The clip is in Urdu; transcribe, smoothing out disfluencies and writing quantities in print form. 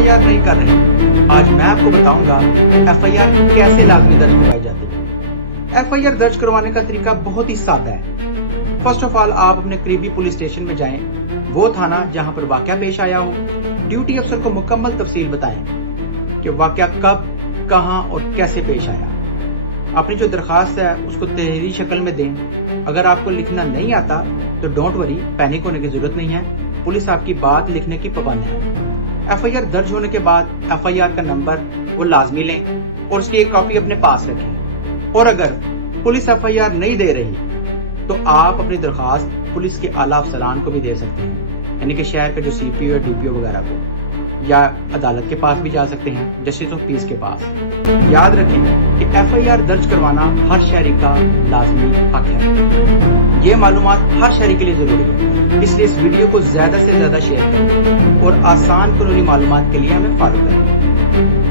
FIR نہیں کر رہے، آج میں آپ کو بتاؤں گا FIR کیسے لازمی درج کروائی جاتی ہے۔ FIR درج کروانے کا طریقہ بہت ہی سادہ ہے۔ فرسٹ آف آل آپ اپنے قریبی پولیس اسٹیشن میں جائیں، وہ تھانہ جہاں پر واقعہ پیش آیا ہو، ڈیوٹی افسر کو مکمل تفصیل بتائیں کہ واقعہ کب، کہاں اور کیسے پیش آیا۔ اپنی جو درخواست ہے اس کو تحریری شکل میں دیں۔ اگر آپ کو لکھنا نہیں آتا تو ڈونٹ وری، پینک ہونے کی ضرورت نہیں ہے، پولیس آپ کی بات لکھنے کی پابند ہے۔ FIR درج ہونے کے بعد FIR کا نمبر وہ لازمی لیں اور اس کی ایک کاپی اپنے پاس رکھیں، اور اگر پولیس FIR نہیں دے رہی تو آپ اپنی درخواست پولیس کے اعلیٰ افسران کو بھی دے سکتے ہیں، یعنی کہ شہر کے جو CPO اور DPO وغیرہ کو، یا عدالت کے پاس بھی جا سکتے ہیں، جسٹس آف پیس کے پاس۔ یاد رکھیں کہ FIR درج کروانا ہر شہری کا لازمی حق ہے۔ یہ معلومات ہر شہری کے لیے ضروری ہے، اس لیے اس ویڈیو کو زیادہ سے زیادہ شیئر کریں اور آسان قانونی معلومات کے لیے ہمیں فالو کریں۔